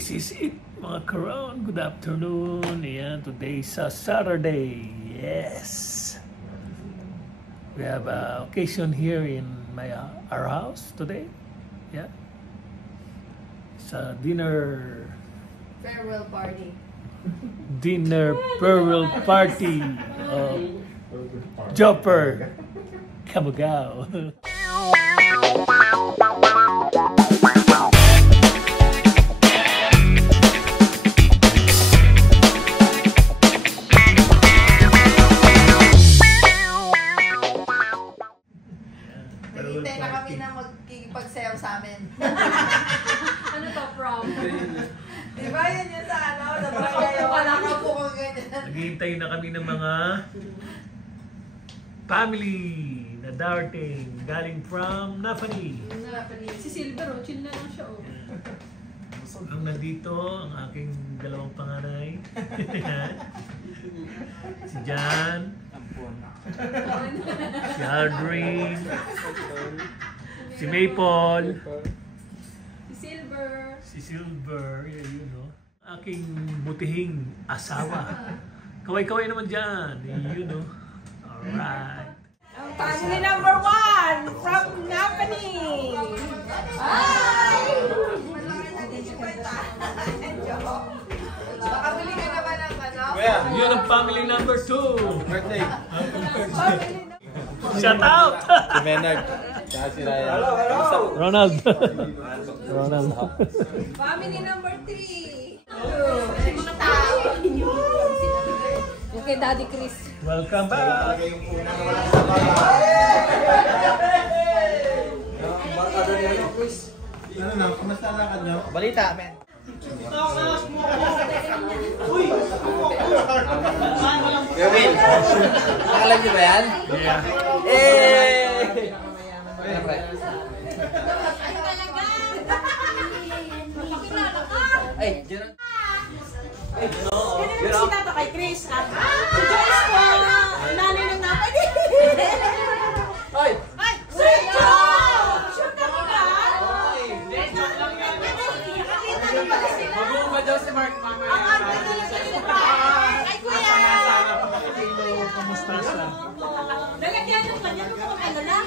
This is it, mga karon. Good afternoon. Ayan, today is Saturday. Yes. We have an occasion here in our house today. Yeah. It's a dinner. Farewell party. Dinner farewell party of Jopper Cabugao. Naghihintay na kami na magkikipagsayaw sa amin. Ano to, prom? Di ba yun yung sa ano? Wala ka po kung ganyan. Naghihintay na kami ng mga family na darating galing from Nafani. Si Silver, oh, chill na lang siya, oh. Ang nandito, ang aking dalawang panganay. Si Jan. Si Aldrin. Si Maple. Si Silver. Si Silver. Yun, no? Aking butihing asawa. Kaway-kaway naman dyan. Yun, no? Alright. Family number 1 from Nafani. Ay! Makabili ka naman ng ano? Yun ang family number 2. Birthday. Shout out! Si Menard. Tsaka si Ryan. Ronald. Ronald. Family number 3. Mga tao. Okay, Daddy Chris. Welcome back. Ano na? Kamusta ang lakad nyo? Balita, men. Kuya Will, nakalag niyo ba yan? Yeah. Eh! Ano talaga? Pakilala ka. Ay, dyan. Ganun si Tata kay Chris. Si Joyce po, nanay ng Nafani. Ay! Ay, Sir Joe! Sure ka ba? Nakita niyo pala sila. Mag-uuma daw si Mark mamaya. Ang arte talaga sila. Ay, kuya! Kamusta sa? Nalagyan yung kanya kung ano lang.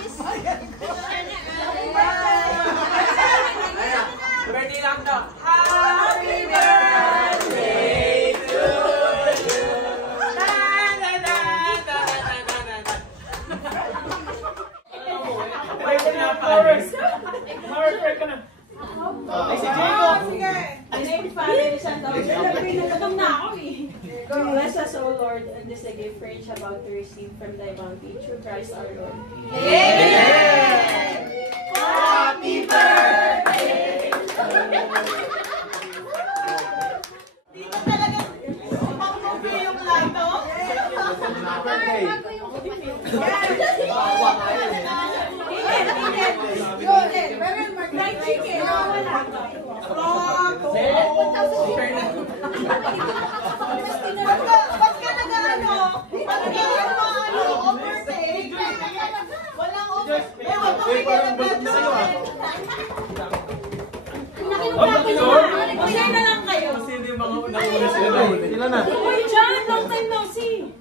Birthday lang daw. Happy birthday to you. Birthday na, Flores. Flores, ka na. Ay, si Jacob. Sige. Nagkatong na ako eh. Bless us, O Lord, and this is a gift for each about to receive from thy bounty through Christ our Lord. Amen! Happy birthday! Dito talaga, pang-movie yung lato. Birthday. Fried chicken. Ba't ka nag-ano? Ba't ka overtake? Walang overtake. Kuya na lang kayo. Sino yung mga unang-una sila? Sila na. Uy, John! Long time no see!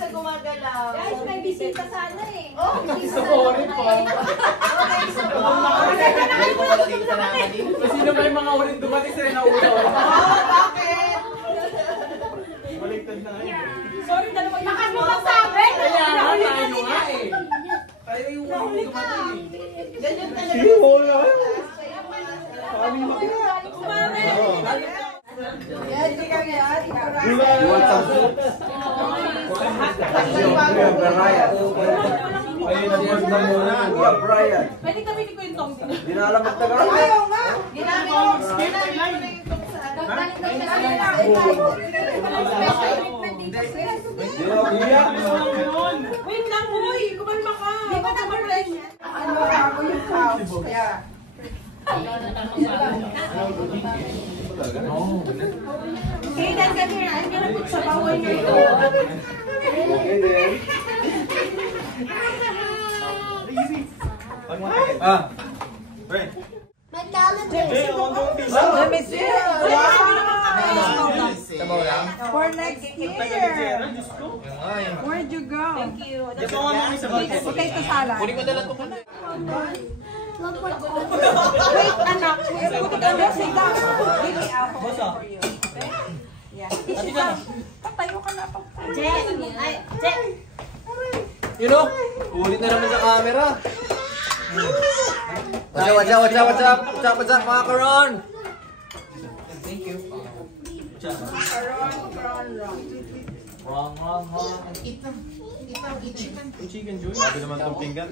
Sa gumagalaw. Guys, may bisita sana eh. Oh, Sa foreign pa. okay, so Sino ba yung mga ulit dumating sila na ulo? bakit? Baliktad na ngayon. Sorry, dalawa yung Bakit mo masabi? Kaya nga, tayo nga eh. Tayo yung ulit dumating eh. Ganyan talaga. Hindi kami yan. Pwede kami ni Quintong din. Dinalamat na gano'n. Ayaw nga. Ginamit mo na yung itong sa ano. Wait lang, uy! Kumalma ka! Di ba na-refresh yan? Ano ako yung house? Kaya. Okay, then come here. I'm gonna put sa bawal ngayon. Okay then. Friend. My calendar. Let me see. Wow. Sabaw lang. For next year. Where'd you go? Thank you. Potato salad. Kunin ko na lang ito ko na. Wait, anak. Put it on the sit down. Give me alcohol for you. Okay? Yeah. Patayo ka na pa. You know, ulit na naman sa camera. What's up, mga karon? Thank you. Wrong. Chicken joy. Sabi naman itong pinggan.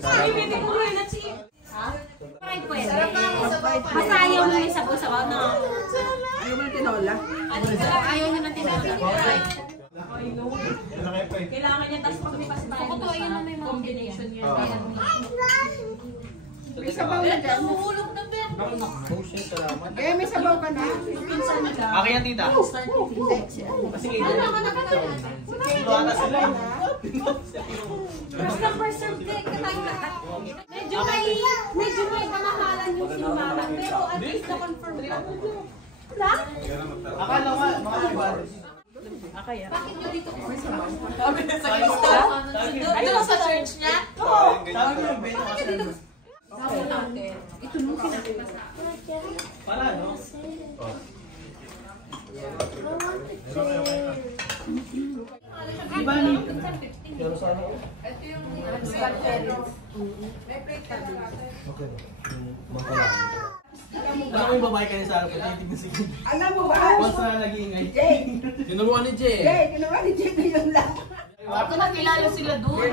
Mas ayaw mo yung sabaw-sabaw, no? Ayaw mo ng tinola? Ayaw nyo ng tinatawag. Kailangan niya, tapos pag may pasbayan Ako to, ayun na may mga combination yun. May sabaw na dyan. Nahuhulog na, Ben. Oh shit, salamat. Eh, may sabaw ka na. Pinsan nila. Akin yan, tita. Sige. First serve cake, katayang lahat. Medyo may kamahalan yung simbahan, pero at least na-confirm ko. Wala? Akala nga, mga ibaros. Bakit nyo dito ko? Ano sa church niya? Ito nung pinakita sa Para, no? Alam mo yung babae kayo sa harap, titig na sige. Alam mo ba? Once na nag-iingay. Jay! Tinuruan ni Jay. Jay, ginawa ni Jay na yun lang. Ako nakilala sila doon.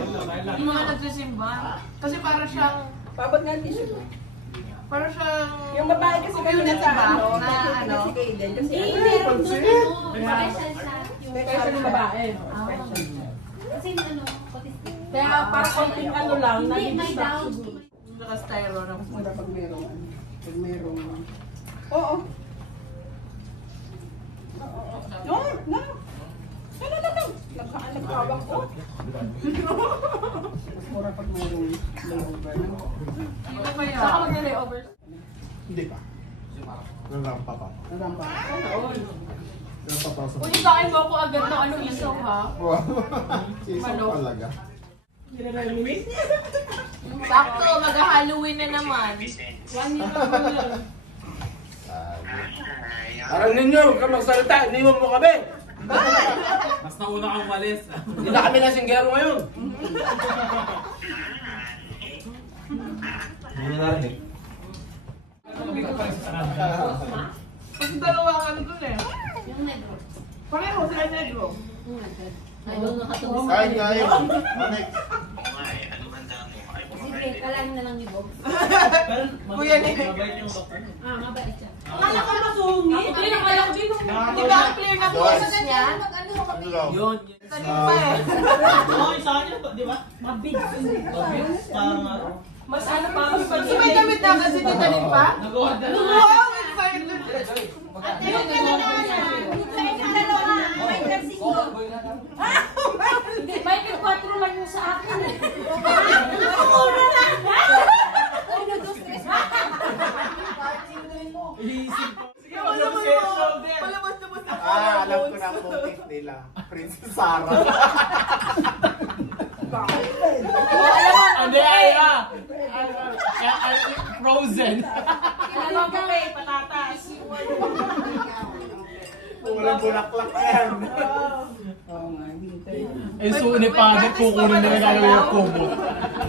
Yung mga nagsisimba. Kasi para siyang, Pabot na tissue. para siyang, Yung babae kasi kami na sa ano, na ano. si Kaden. Kasi Hindi, ano, meron doon ano, special sa special yung babae. Kasi ano, Kaya para konting ano lang, hindi, may naging down. naka-styro na. Mas mura pag merong ano. Pag merong... Oo. No, no. No. Nagkawak ko. Mas mura pag merong layover. Ano kaya? Saka mag-layover. Hindi pa. Narampa pa. Narampa. Napapasok. Kung sa akin mo ako agad ng ano isaw ha. Wow. Sisok talaga. Sakto, mag-Halloween na naman. 1 year ago lang. Parang ninyo, huwag ka magsalita, iniwan mo kami. Mas nauna kang umalis. Hindi na kami nasinggero ngayon. Hindi na narinig. Kasi dalawa ka ano dun eh. Yung negro. Pareho sila negro. I don't know how to describe. Kain, kain. Manik. Sige, kalahin na lang ni Bob. Kuya ni. Mabait siya. Akala ko masungit. Hindi na kaya ko din. Di ba ang clear na boses niya? Mag-ano kami. Ano lang? Yun. Tanim pa eh. Oo, isa kanya, di ba? Mabig. Parang ano. Mas ano pa, mas Kasi may damit na kasi di tanim pa? Nag-uwan na. Wow, excited. Yung dalawa, may dressing room. May 4 lang yung sa akin. Mura lang. 1, 2, 3. Iisip ko. Sige, palabas na basta. Alam ko na ang motif nila. Princess Sarah. Hindi, ay, Frozen. Kailangan ko kay patatas. Walang bulaklak yan. Oo nga, hintay. Eh, suni pa, kukunin nila gagawin yung kumot.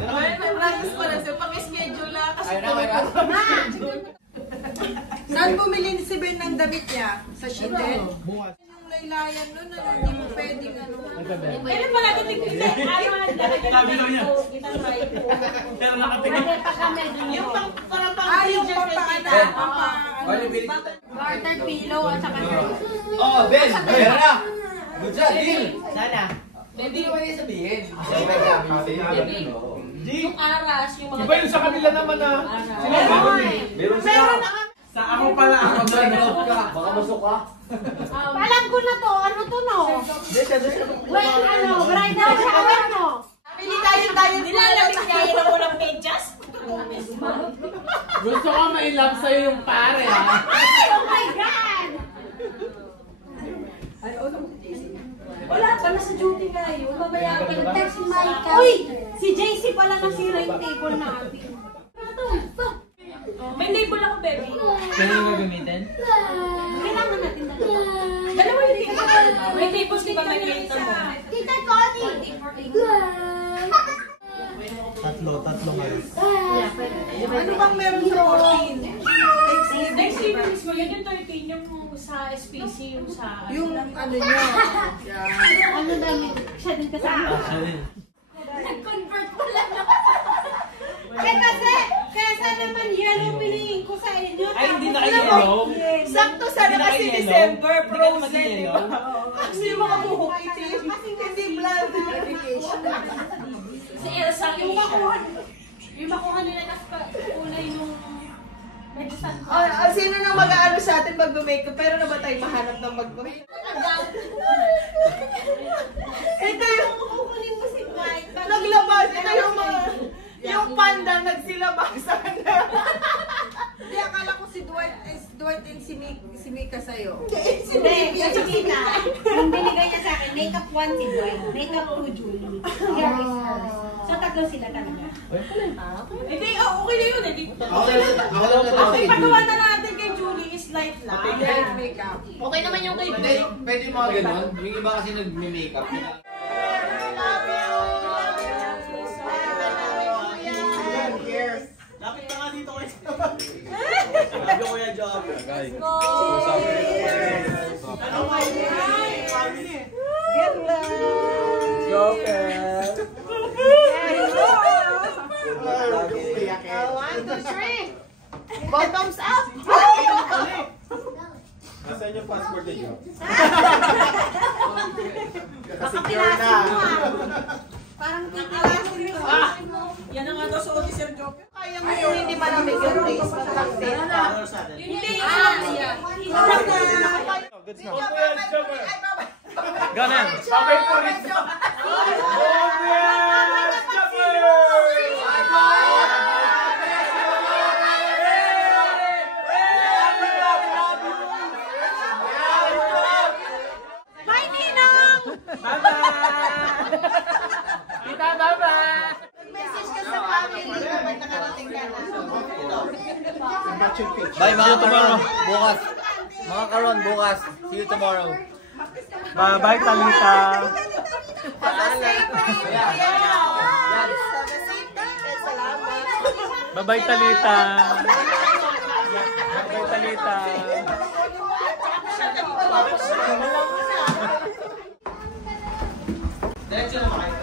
Ay, nag-practice pa na siya. Pang-schedule lang. Kasi Saan bumili si Ben ng damit niya? Sa Sheeted? Yung laylayan nun, ano, hindi mo pwedeng ano. Kailan pala titigil sa araw Sabi daw niya. Pero nakatingin. Yung parang Yung papaana. Garter pillow at saka Oh, Ben! Meron na! Good job, deal! hindi naman yung sabihin. yung aras, yung mga... Iba yung sa kanila naman ah. Meron sila! Sa ako pala ako doon. Baka masok ka. alam ko na to. Ano to, no? Well, ano, bridal shower, no? Pili tayo Nilalamig niya yun ang walang medyas. Gusto ko ma-love sa'yo yung pare, ha? Oh my God! Wala pa, nasa duty nga yun. Mamaya ka na. Text Micah. Uy! Si JC pala nasira yung table natin. May label ako, baby. Kaya yung gagamitin? Kailangan natin dalawa. Dalawa yung table. May tables, di ba may creator mo? Tita Connie! Tatlo ngayon. Ano bang meron sa 14? Next year mismo, yun yung 13 yung sa SPC, yung sa... Yung ano nyo. Ano dami? Siya din kasama. Nag-convert ko lang na. Kasi, kesa naman yellow piliin ko sa inyo. Ay, hindi na kayo yellow? Sakto sana kasi December, frozen, di ba? Kasi yung mga buhok itim. Hindi blood. Si Elsa, yung makuha nila na kulay nung... Sino nang mag-aano sa atin mag-makeup? Pero na ba tayo mahanap ng mag-makeup? Ito yung kukunin mo si Mike. Naglabas. Ito yung mga... Yung panda nagsilabasan na. Hindi, akala ko si Dwight and si Mika sa'yo. Hindi, kasi kita. Yung binigay niya sa akin, makeup 1 si Dwight, makeup 2 Julie. Here is hers. So, tatlo sila talaga. Hindi, okay na yun. Kasi pagawa na natin kay Julie is light lang. Okay. Makeup. Okay naman yung kay Pwede, pwede yung mga ganon. Yung iba kasi nag-makeup. Lapit na nga dito kayo. Sabi ko Kuya Job. Guys. Joker. One, two, three. Bottoms up. Nasaan yung passport niyo? Kapilasin mo Parang kikilasin mo. Yan ang nga daw sa officer Joker. Kaya mo yung hindi malamig yung face. Hindi, Good snow. Ganon. Sabay po rin. Bye, Ninong! Tita, bye-bye! Message ka sa family kapag nakarating ka na. Bye mga karon, bukas. Mga karon, bukas. See you tomorrow. Bye-bye, Talita. Bye-bye, Talita. Bye-bye, Talita. Diretso na ba kayo?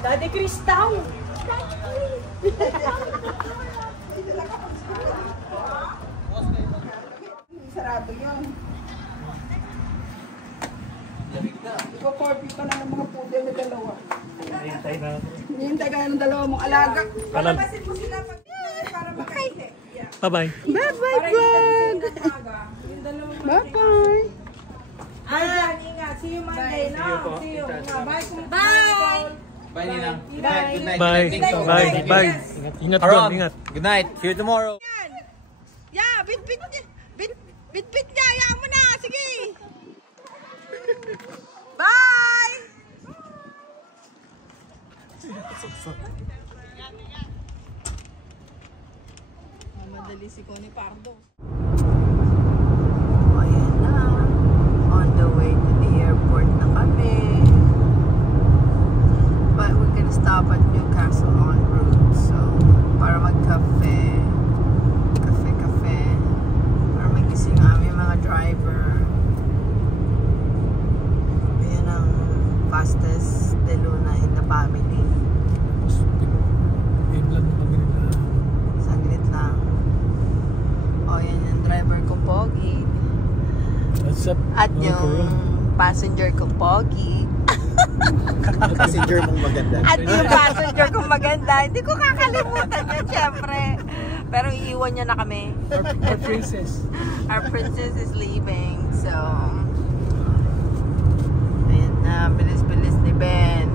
Daddy Cristau! Sarado yun. Ipo-corpy pa na ng mga poodle na dalawa. Hintay ka ng dalawa mong alaga. Palabasin mo sila pag para makainte. Bye-bye. Bye-bye, vlog! Bye-bye! Ayan, ingat. See you Monday, no? See you. Bye! Bye! Bye, Ninang. Good night. Bye. Bye. Bye. Ingat doon, ingat. Good night. See you tomorrow. Yeah, bit niya. Hayaan mo na. Sige. Bye! Madali si Connie Pardo. Ayan na. On the way to the airport na kami. But we're gonna stop at Newcastle en route. So, para mag-cafe. Cafe. Para magising ang aming mga driver. Ayan ang fastest de Luna in the family. Saglit lang. O, yan yung driver ko, Pogi. What's up? At yung passenger ko, Pogi. Passenger mong maganda. At yung passenger kong maganda. Hindi ko kakalimutan yun, syempre. Pero iiwan niya na kami. Our princess. Our princess is leaving. So, ayun na, bilis-bilis ni Ben.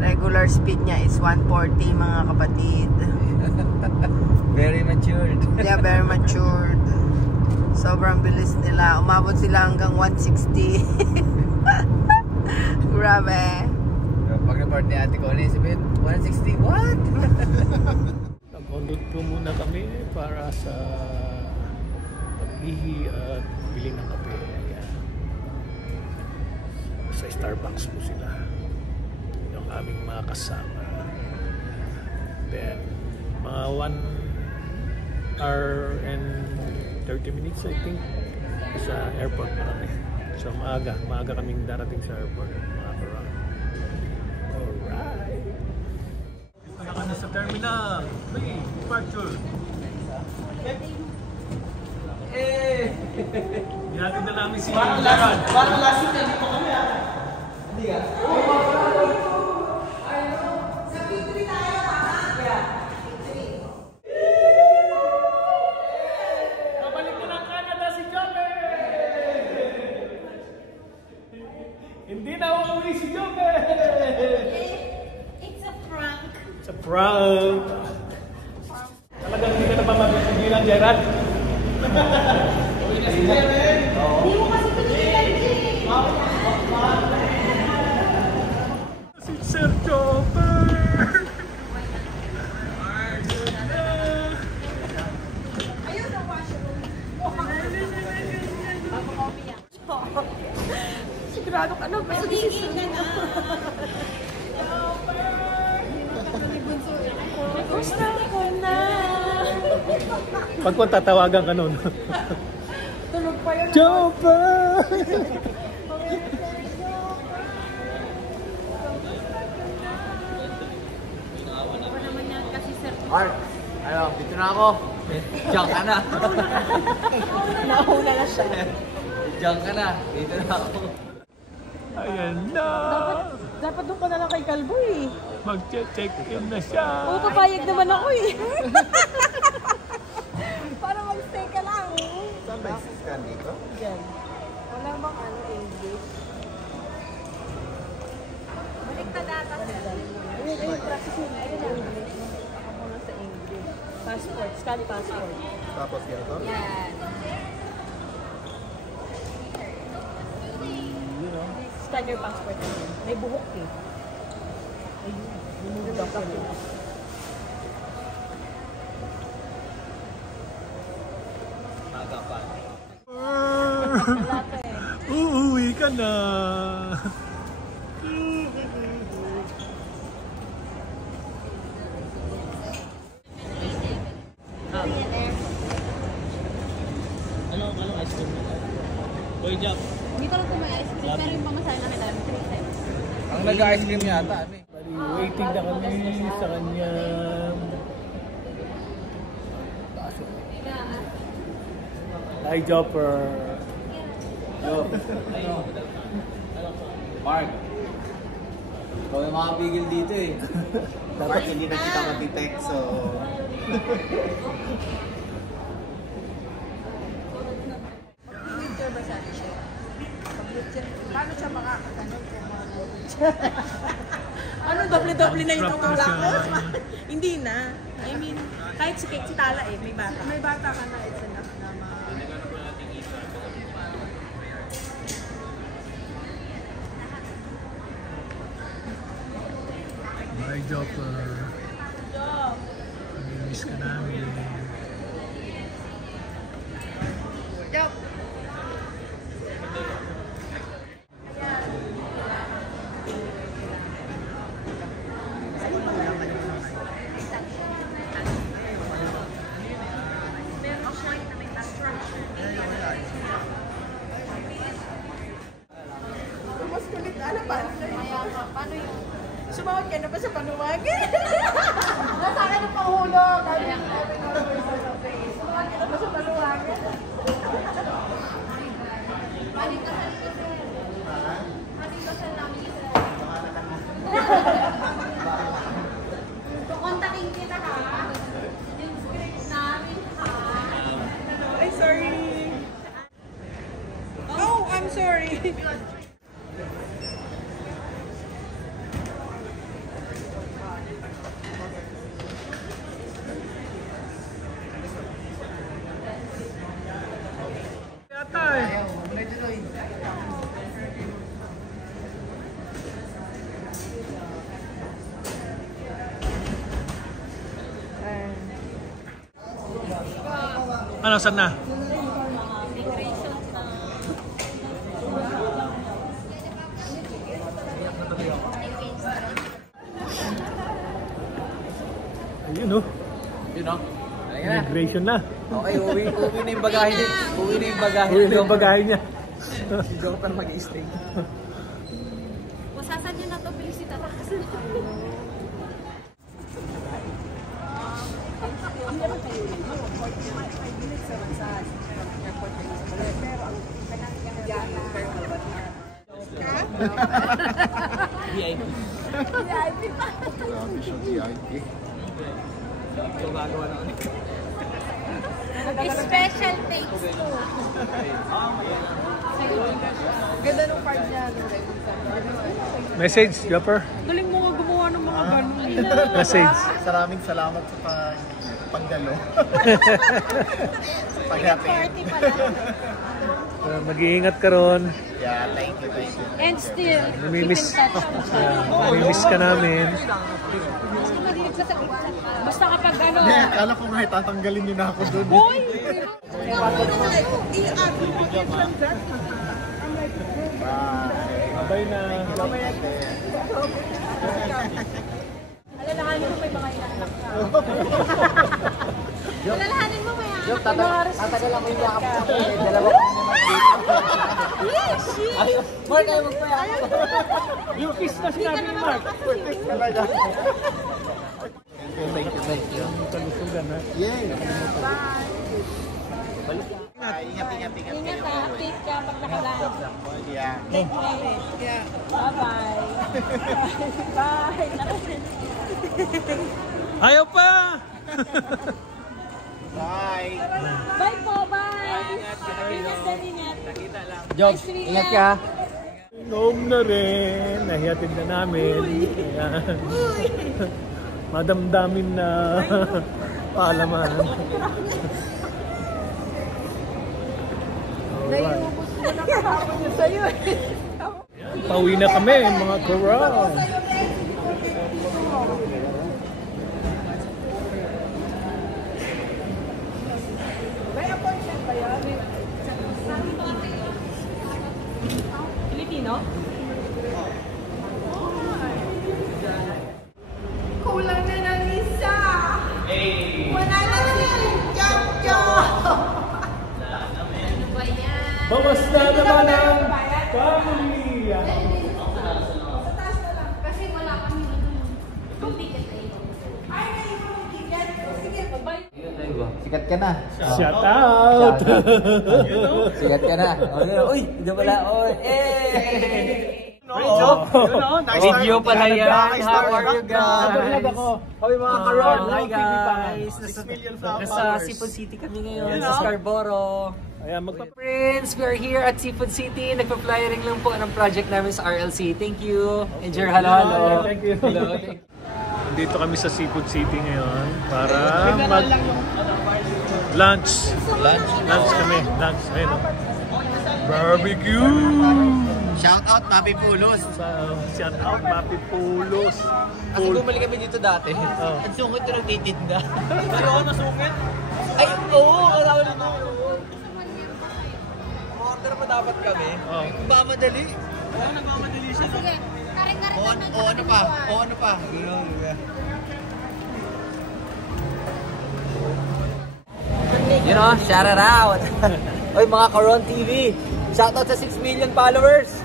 Regular speed niya is 140 mga kapatid. Very matured. Yeah, very matured. Sobrang bilis nila. Umabot sila hanggang 160. Grabe. Pag-report ni Ate Connie, sabihin, 160, what? Nag-conduct po muna kami para sa pag-ihi at bili ng kape. Ayan. Sa Starbucks po sila. Yung aming mga kasama. Then, mga 1 hour and 30 minutes I think sa airport na kami. So maaga kaming darating sa airport, mga karang. Alright. Wala ka na sa terminal. Hey, departure. Ginagod na namin si Jaran. Parang last week, nandito kami ah. Hindi ka? Kabalik na ng Canada si Joker! Hindi na uuwi si Joker! It's a prank. It's a prank! Talagang hindi ka na pa magpigilan, Gerard. Hindi mo kasi pinigilan Si Sir Joker! Sigurado ka na ba? Magiging ka na. Gusto ko na. Pag kung tatawagan ka nun. Tulog pa yun. Joker! Art, ano, dito na ako. Diyan ka na. Nauna na siya. Diyan ka na. Dito na ako. Ayan na! Dapat doon ka na lang kay Kalbo eh. Mag-check-in na siya! Oo, papayag naman ako eh. Para mag-stay ka lang. Saan ba yung scan dito? Diyan. Wala bang ano, English? Balik na data. Ayun, practice yun. Ayun na. Ako muna sa English. Passport. Scan passport. Tapos ganito? Yan. Scan your passport. May buhok eh. Ayun. Bumulog ako. Nagapan. Wala pa eh. Uuwi ka na! Anong ice cream nila? Boy Jump. Dito lang ito may ice cream, pero yung pamasahe na kita, 3 cents. Ang nag-ice cream yata, ano eh. Waiting na kami sa kanya. Hi, Jopper. Yo. Mark. Ikaw yung makapigil dito eh. Dapat hindi na kita mag-detect, so... Winter ba sabi siya? Paano siya makakaganon kung ano, doble-doble na yung tutulak ko? Hindi na. I mean, kahit si Tala eh, may bata. May bata ka na, it's enough na Hi, Jopper. Miss ka namin. mas kulit. Ano ba? Paano yun? Sumawag ka na ba sa panuwagan? Nasa akin ang panghulog. Sumawag ka na ba sa panuwagan? Balik ka sa likod, sir. Balik ka sa namin, sir. Kukontakin kita, ha? Yung script na I'm sorry. Ano, saan na? Ayun o. Yun o. Immigration na. Okay, uwi na yung bagahe niya. Uwi na yung bagahe Uwi na yung bagahe niya. Hindi ako pa mag-i-stay. Masasan niyo na to, bilisita na kasi. VIP. VIP pa. Grabe siya, VIP. So, gagawa na ulit. Special thanks to. Ganda nung card niya. Message, Jopper. Galing mo nga gumawa ng mga ganun. Message. Maraming salamat sa pagdalo. Pag-happy. Party pala. Mag-iingat ka ron. Yeah, thank you, thank you. And still, Namimiss. keep in touch. Namimiss ka namin. Basta kapag ano. Akala ko nga, tatanggalin niyo na ako doon. Uy! Abay na. Alalahanin mo may mga inanak ka. Alalahanin mo may Joke, tatagal ako yung yakap ko. Dalawa Mark, ayaw magpayakap. Yung kiss na sinabi ni Mark. Thank you. Talusugan ha. Yay! Ingat ha, update ka pag naka-live. Yeah. Take care. Yeah. Bye-bye. Bye. Ayaw pa! Bye! Bye po, bye. Ingat din, ingat. Joke, ingat ka. Noong na rin. Nahihatid na namin. Ayan. Madamdamin na paalaman. Naiubos mo na kahapon yun sa'yo eh. Pauwi na kami, mga koral. May appointment ba yan? Filipino? Kulang na ng isa! Wala na si Jok-Jok! Bawas na naman ang family. Kasi wala kami nung ticket na ito. Ay, may ibang ticket. Sige, bye. Sikat ka na. Shout out! Sikat ka na. Uy, hindi pala. Video pala yan. How are you Nag ako. Hoy mga karon. Hi guys. Nasa Seafood City kami ngayon. Sa Scarborough. Ayan, Friends, we are here at Seafood City. Nagpa-flyering lang po ng project namin sa RLC. Thank you. Enjoy, hello. Thank you. Hello. Dito kami sa Seafood City ngayon para lunch. Lunch kami. Lunch. Ayun. Barbecue! Shout out, Mapi Pulos. Shout out, Mapi Pulos. Kasi bumalik kami dito dati. At sungkit ko nagtitinda. Ayoko na sungkit. Ay, oo. Araw na ito. Order pa dapat kami. Nagmamadali. Oo, nagmamadali siya. Sige, kare-kare naman. O ano pa? You know, shout it out. Oy, mga Karon TV. Shout out sa 6 million followers.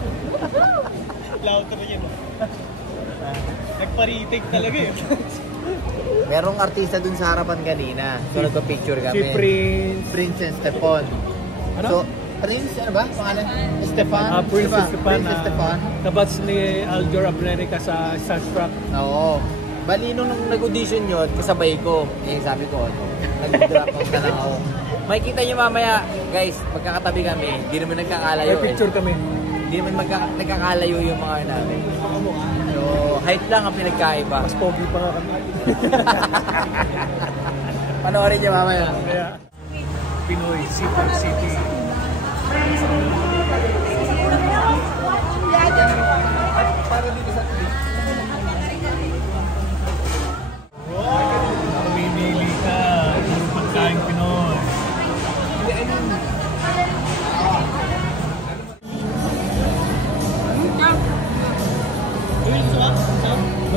Loud na yun. Nagparitig talaga eh. Merong artista dun sa harapan kanina. So, nagpa-picture kami. Si Prince. Prince and Stefan. Ano? So, Prince, ano ba? Pangalan? Stefan? Prince Diba? Stefan. Prince Stefan. Kabats ni Aljor Ablenica sa Starstruck. Oo. Bali nung nag-audition yun, kasabay ko. Eh, sabi ko, nag-drop out na lang ako. Makikita nyo mamaya, guys, magkakatabi kami. Hindi naman nagkakalayo. May picture kami. Hindi naman nagkakalayo yung mga namin. So, height lang ang pinagkaiba. Mas pogi pa nga kami. Panoorin nyo mamaya. Kaya, Pinoy City City. Para dito sa Mamimili ka. Puro pagkain Pinoy.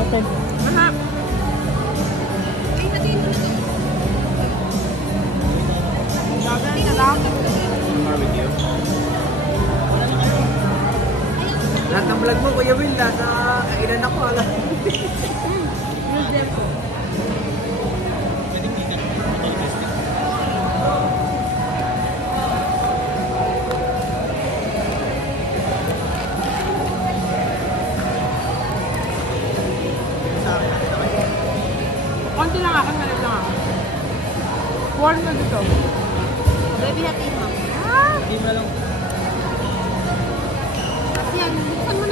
Okay. lahat ng vlog mo, Kuya Will, nasa kainan ako. Alam. Konti lang ako, malit lang ako. Warm na dito. Baby, hatiin mo. Hindi mo lang. Yan, buksan mo